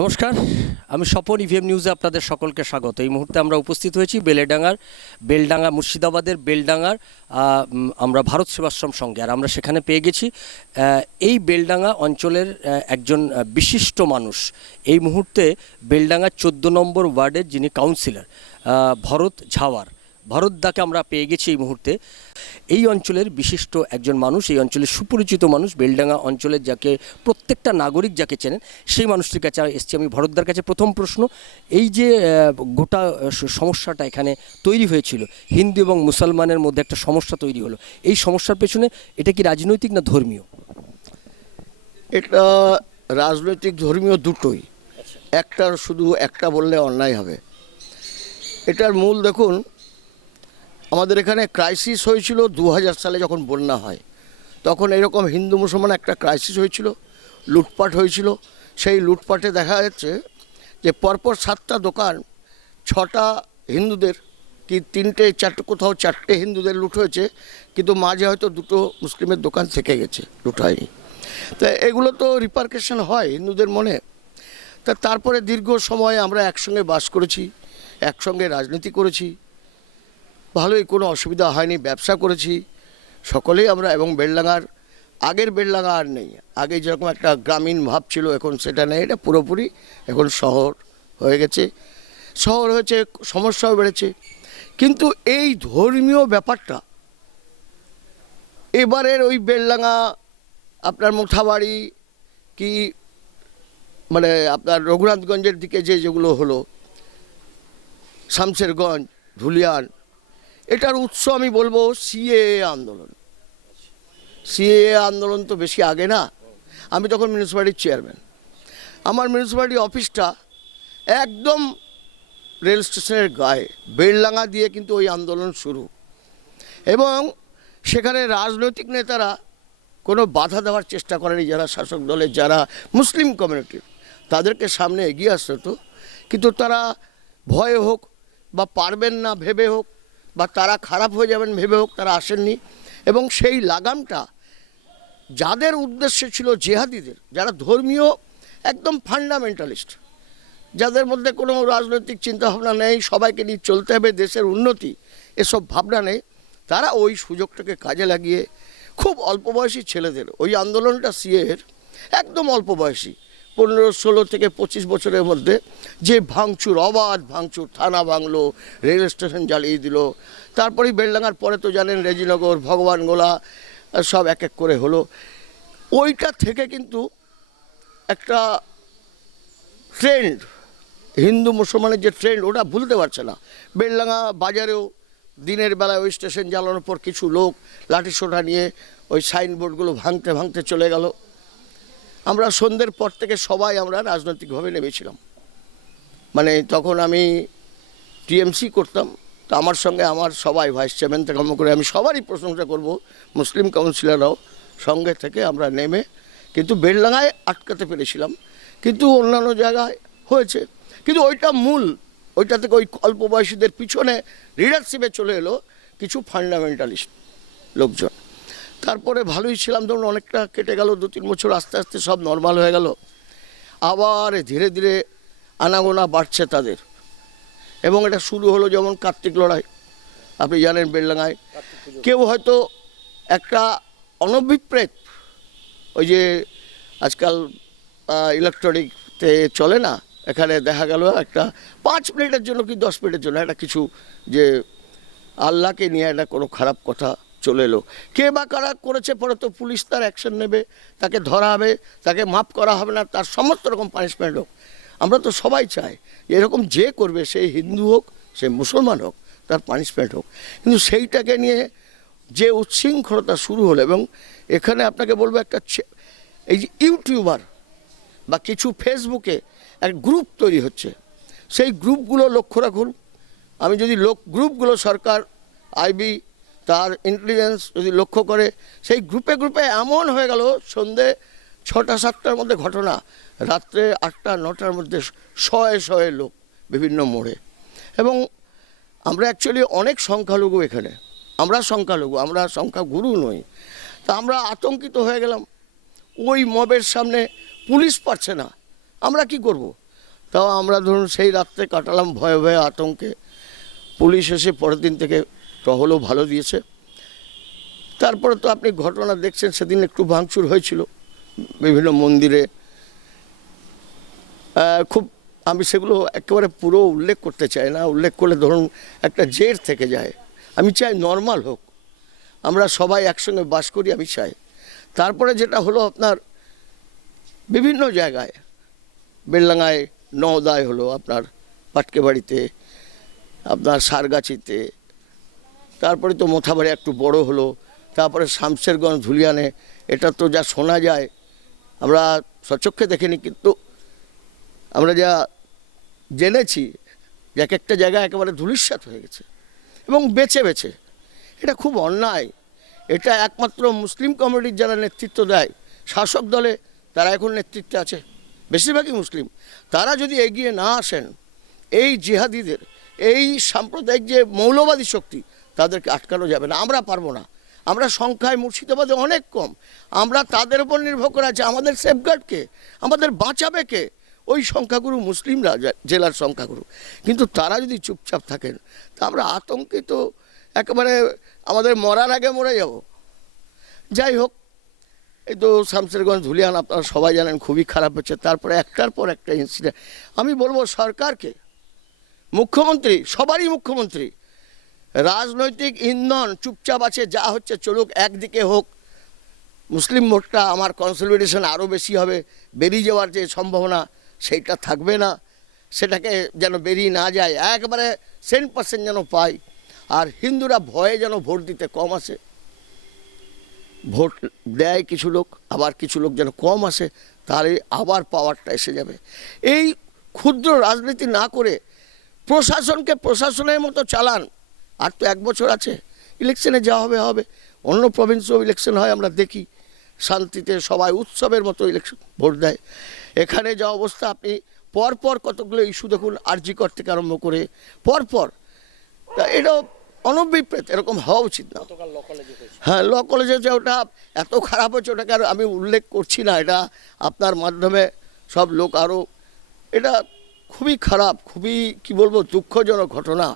নমস্কার, আমি স্বপন ইভিএম নিউজে আপনাদের সকলকে স্বাগত। এই মুহূর্তে আমরা উপস্থিত হয়েছি বেলেডাঙ্গার, বেলডাঙ্গা, মুর্শিদাবাদের বেলডাঙ্গার আমরা ভারত সেবাশ্রম সঙ্গে। আর আমরা সেখানে পেয়ে গেছি এই বেলডাঙ্গা অঞ্চলের একজন বিশিষ্ট মানুষ। এই মুহূর্তে বেলডাঙ্গার চোদ্দ নম্বর ওয়ার্ডের যিনি কাউন্সিলর ভরত ঝাওয়ার। ভরতদাকে আমরা পেয়ে গেছি এই মুহূর্তে। এই অঞ্চলের বিশিষ্ট একজন মানুষ এই অঞ্চলের সুপরিচিত মানুষ বেলডাঙ্গা অঞ্চলের যাকে প্রত্যেকটা নাগরিক যাকে চেনেন সেই মানুষটির কাছে এসেছি আমি। ভরতদার কাছে প্রথম প্রশ্ন এই যে গোটা সমস্যাটা এখানে তৈরি হয়েছিল হিন্দু এবং মুসলমানের মধ্যে একটা সমস্যা তৈরি হলো এই সমস্যার পেছনে এটা কি রাজনৈতিক না ধর্মীয়? এটা রাজনৈতিক ধর্মীয় দুটোই। একটার শুধু একটা বললে অন্যায় হবে। এটার মূল দেখুন আমাদের এখানে ক্রাইসিস হয়েছিল দু হাজার সালে যখন বন্যা হয়, তখন এরকম হিন্দু মুসলমান একটা ক্রাইসিস হয়েছিল, লুটপাট হয়েছিল। সেই লুটপাটে দেখা যাচ্ছে যে পরপর সাতটা দোকান, ছটা হিন্দুদের কি তিনটে চারটে কোথাও চারটে হিন্দুদের লুট হয়েছে, কিন্তু মাঝে হয়তো দুটো মুসলিমের দোকান থেকে গেছে, লুট হয়নি। তা এগুলো তো রিপার্কেশন হয় হিন্দুদের মনে। তা তারপরে দীর্ঘ সময় আমরা একসঙ্গে বাস করেছি, একসঙ্গে রাজনীতি করেছি ভালোই কোনো অসুবিধা হয়নি, ব্যবসা করেছি। সকলেই আমরা, এবং বেলডাঙ্গার আগের বেলডাঙ্গা আর নেই। আগে যেরকম একটা গ্রামীণ ভাব ছিল, এখন সেটা নেই। এটা পুরোপুরি এখন শহর হয়ে গেছে। শহর হয়েছে, সমস্যাও বেড়েছে। কিন্তু এই ধর্মীয় ব্যাপারটা, এবারের ওই বেলডাঙ্গা আপনার মোথাবাড়ি কি মানে আপনার রঘুনাথগঞ্জের দিকে যে যেগুলো হলো, শামশেরগঞ্জ, ধুলিয়ান এটার উৎস আমি বলব সিএ আন্দোলন। সিএ আন্দোলন তো বেশি আগে না। আমি তখন মিউনিসিপ্যালিটির চেয়ারম্যান আমার মিউনিসিপ্যালিটি অফিসটা একদম রেল স্টেশনের গায়ে, বেড়লাঙা দিয়ে কিন্তু ওই আন্দোলন শুরু। এবং সেখানে রাজনৈতিক নেতারা কোনো বাধা দেওয়ার চেষ্টা করেনি, যারা শাসক দলের, যারা মুসলিম কমিউনিটির তাদেরকে সামনে এগিয়ে আসতে হতো। কিন্তু তারা ভয়ে হোক বা পারবেন না, ভেবে হোক বা তারা খারাপ হয়ে যাবেন ভেবে হোক, তারা আসেননি। এবং সেই লাগামটা যাদের উদ্দেশ্যে ছিল জেহাদিদের, যারা ধর্মীয় একদম ফান্ডামেন্টালিস্ট যাদের মধ্যে কোনো রাজনৈতিক চিন্তাভাবনা নেই, সবাইকে নিয়ে চলতে হবে, দেশের উন্নতি, এসব ভাবনা নেই, তারা ওই সুযোগটাকে কাজে লাগিয়ে খুব অল্প বয়সী ছেলেদের, ওই আন্দোলনটা সিএর, একদম অল্প বয়সী পনেরো, ষোলো থেকে পঁচিশ বছরের মধ্যে যে ভাঙচুর, অবাধ ভাঙচুর, থানা ভাঙলো, রেল স্টেশন জ্বালিয়ে দিল। তারপরেই বেলডাঙ্গার পরে তো জানেন রেজিনগর ভগবানগোলা সব এক এক করে হলো। ওইটা থেকে কিন্তু একটা ট্রেন্ড, হিন্দু মুসলমানের যে ট্রেন্ড, ওটা ভুলতে পারছে না। বেলডাঙ্গা বাজারেও দিনের বেলায় ওই স্টেশন জ্বালানোর পর কিছু লোক লাঠি সোটা নিয়ে ওই সাইনবোর্ডগুলো ভাঙতে ভাঙতে চলে গেল। আমরা সন্ধ্যের পর থেকে সবাই আমরা রাজনৈতিকভাবে নেমেছিলাম। মানে তখন আমি টিএমসি করতাম, তো আমার সঙ্গে আমার সবাই ভাইস চেয়ারম্যান থেকে করে আমি সবারই প্রশংসা করব, মুসলিম কাউন্সিলররাও সঙ্গে থেকে আমরা নেমে কিন্তু বেলডাঙ্গায় আটকাতে পেরেছিলাম। কিন্তু অন্যান্য জায়গায় হয়েছে। কিন্তু ওইটা মূল, ওইটা থেকে ওই অল্প বয়সীদের পিছনে লিডারশিপে চলে এলো কিছু ফান্ডামেন্টালিস্ট লোকজন। তারপরে ভালোই ছিলাম, ধরুন অনেকটা কেটে গেল, দু, তিন বছর আস্তে আস্তে সব নর্মাল হয়ে গেল। আবার ধীরে ধীরে আনাগোনা বাড়ছে তাদের। এবং এটা শুরু হলো যেমন কার্তিক লড়াই। আপনি জানেন বেলডাঙ্গায়। কেউ হয়তো একটা অনভিপ্রেত, ওই যে আজকাল ইলেকট্রনিকতে চলে না, এখানে দেখা গেল একটা পাঁচ মিনিটের জন্য কি দশ মিনিটের জন্য একটা কিছু যে আল্লাহকে নিয়ে একটা কোনো খারাপ কথা চলে এলো। কে বা কারা করেছে পরে তো পুলিশ তার অ্যাকশন নেবে, তাকে ধরা হবে তাকে মাফ করা হবে না, তার সমস্ত রকম পানিশমেন্ট হোক। আমরা তো সবাই চাই এরকম যে করবে, সে হিন্দু হোক, সে মুসলমান হোক, তার পানিশমেন্ট হোক। কিন্তু সেইটাকে নিয়ে যে উচ্ছৃঙ্খলতা শুরু হলো এবং এখানে আপনাকে বলব একটা এই যে ইউটিউবার বা কিছু ফেসবুকে এক গ্রুপ তৈরি হচ্ছে। সেই গ্রুপগুলো লক্ষ্য রাখুন। আমি যদি লোক গ্রুপগুলো সরকার, আইবি তার ইন্টেলিজেন্স যদি লক্ষ্য করে, সেই গ্রুপে গ্রুপে এমন হয়ে গেল, সন্ধে ছটা, সাতটার মধ্যে ঘটনা, রাত্রে আটটা, নটার মধ্যে শয়ে শয়ে লোক বিভিন্ন মোড়ে। এবং আমরা অ্যাকচুয়ালি অনেক সংখ্যালঘু এখানে। আমরা সংখ্যালঘু, আমরা সংখ্যা গুরু নই। তা আমরা আতঙ্কিত হয়ে গেলাম। ওই মবের সামনে পুলিশ পারছে না। আমরা কি করব? তাও আমরা ধরুন সেই রাত্রে কাটালাম ভয়ে ভয়ে আতঙ্কে। পুলিশ এসে পরের দিন থেকে টহলও ভালো দিয়েছে। তারপরে তো আপনি ঘটনা দেখছেন, সেদিন একটু ভাঙচুর হয়েছিল বিভিন্ন মন্দিরে। খুব আমি সেগুলো একেবারে পুরো উল্লেখ করতে চাই না। উল্লেখ করলে ধরুন একটা জের থেকে যায়। আমি চাই নর্মাল হোক। আমরা সবাই একসঙ্গে বাস করি, আমি চাই। তারপরে যেটা হলো আপনার বিভিন্ন জায়গায় বেলডাঙায় নওদায় হলো আপনার পাটকে বাড়িতে আপনার সারগাছিতে তারপরে তো মোথাবাড়ি একটু বড় হলো, তারপরে শামশেরগঞ্জ, ধুলিয়ানে, এটা তো যা শোনা যায়, আমরা সচক্ষে দেখিনি, কিন্তু আমরা যা জেনেছি এক একটা জায়গা একেবারে ধুলিস্বাত হয়ে গেছে এবং বেছে বেছে। এটা খুব অন্যায়। এটা একমাত্র মুসলিম কমিউনিটির যারা নেতৃত্ব দেয়, শাসক দলে তারা এখন নেতৃত্বে আছে, বেশিরভাগই মুসলিম। তারা যদি এগিয়ে না আসেন, এই জিহাদিদের, এই সাম্প্রদায়িক যে মৌলবাদী শক্তি তাদেরকে আটকানো যাবে না। আমরা পারব না। আমরা সংখ্যায় মুর্শিদাবাদে অনেক কম। আমরা তাদের উপর নির্ভর করে আছে। আমাদের সেফগার্ডকে আমাদের বাঁচাবে কে? ওই সংখ্যাগুরু মুসলিমরা জেলার সংখ্যাগুরু। কিন্তু তারা যদি চুপচাপ থাকেন, তা আমরা আতঙ্কিত। একেবারে আমাদের মরার আগে মরে যাব। যাই হোক, এই তো শামসেরগঞ্জ, ধুলিয়ান, আপনারা সবাই জানেন খুবই খারাপ হচ্ছে। তারপরে একটার পর একটা ইনসিডেন্ট আমি বলব সরকারকে, মুখ্যমন্ত্রী, সবারই মুখ্যমন্ত্রী রাজনৈতিক ইন্ধন চুপচাপ আছে, যা হচ্ছে চলুক, একদিকে হোক। মুসলিম ভোটটা আমার কনসলিডেশন আরও বেশি হবে, বেরিয়ে যাওয়ার যে সম্ভাবনা সেইটা থাকবে না। সেটাকে যেন বেরিয়ে না যায়, একবারে সেন্ট পার্সেন্ট যেন পাই। আর হিন্দুরা ভয়ে যেন ভোট দিতে কম আসে। ভোট দেয় কিছু লোক, আবার কিছু লোক যেন কম আসে তাহলে আবার পাওয়ারটা এসে যাবে। এই ক্ষুদ্র রাজনীতি না করে প্রশাসনকে প্রশাসনের মতো চালান আর তো এক বছর আছে। ইলেকশনে যা হবে হবে। অন্য প্রভিন্সেও ইলেকশন হয় আমরা দেখি। শান্তিতে সবাই উৎসবের মতো ইলেকশন ভোট দেয়। এখানে যা অবস্থা আপনি পরপর কতগুলো ইস্যু দেখুন আরজিকর থেকে আরম্ভ করে পরপর। তা এটাও অনভিপ্রেত এরকম হওয়া উচিত না। হ্যাঁ ল কলেজে যে ওটা এত খারাপ হচ্ছে ওটাকে আর আমি উল্লেখ করছি না। এটা আপনার মাধ্যমে সব লোক আরও এটা খুবই খারাপ খুবই কি বলব দুঃখজনক ঘটনা।